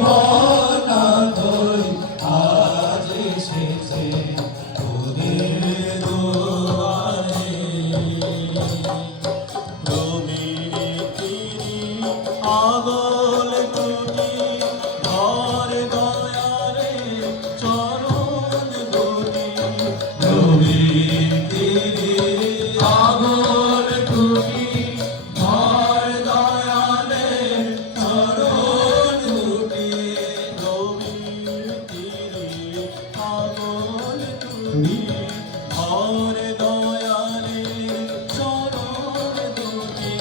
জীবন ঘর দয়ারে চরণ দুটি।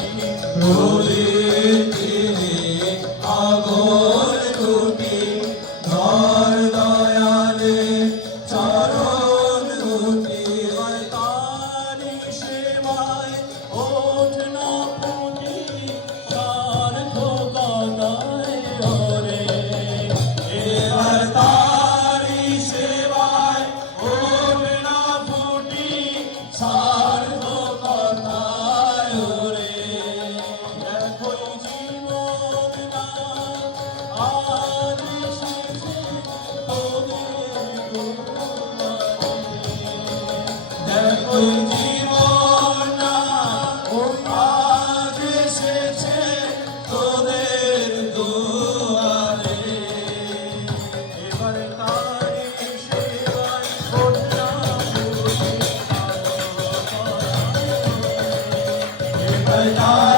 Hare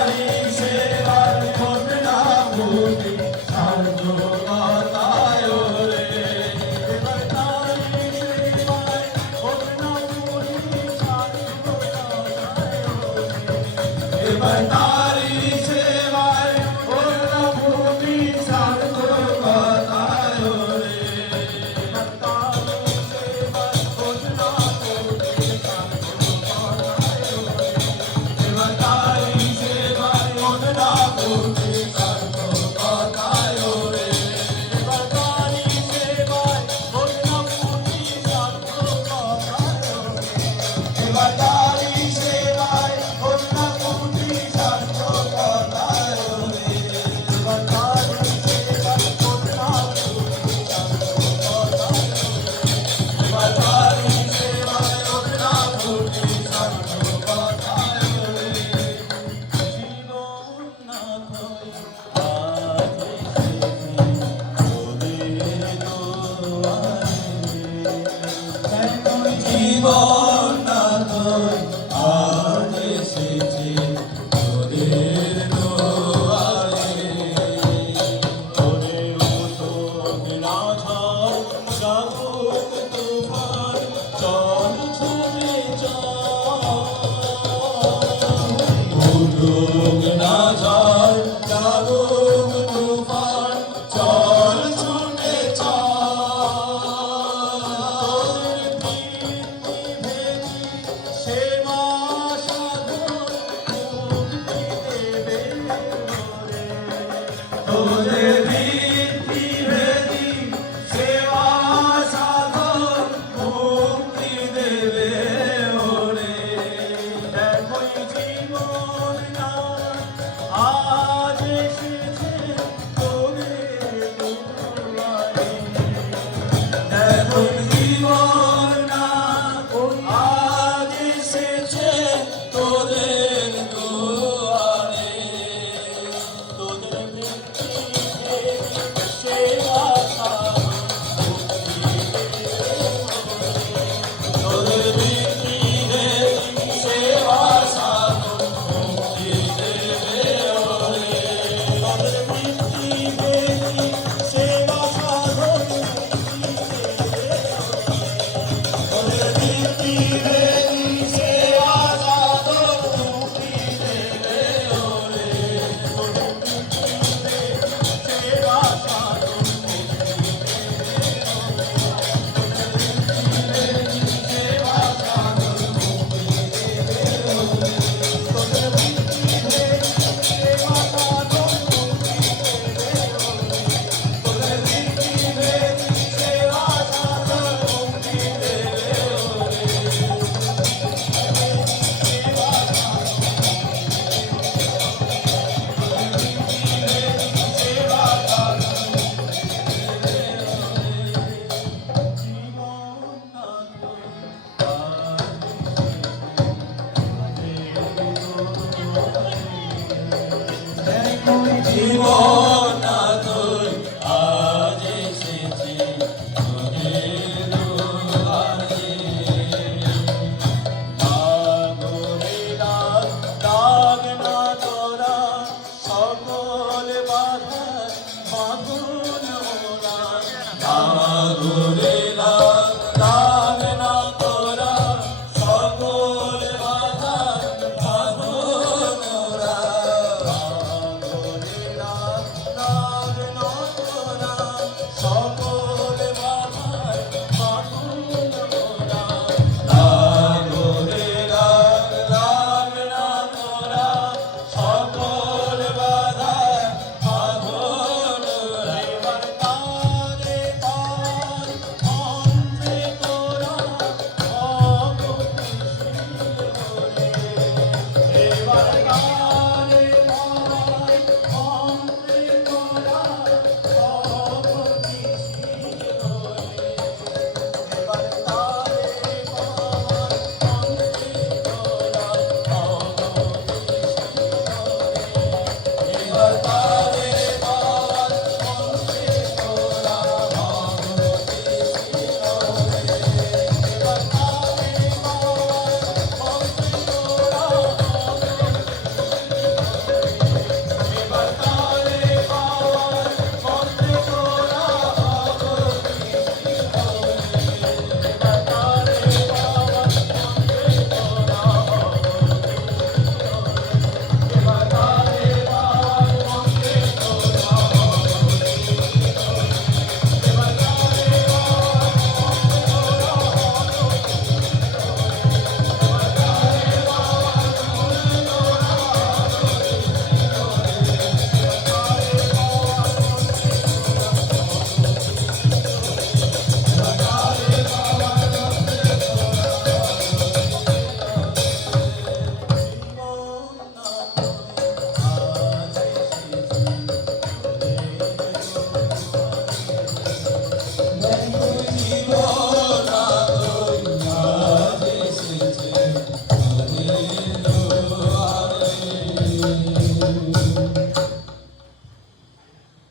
Amen.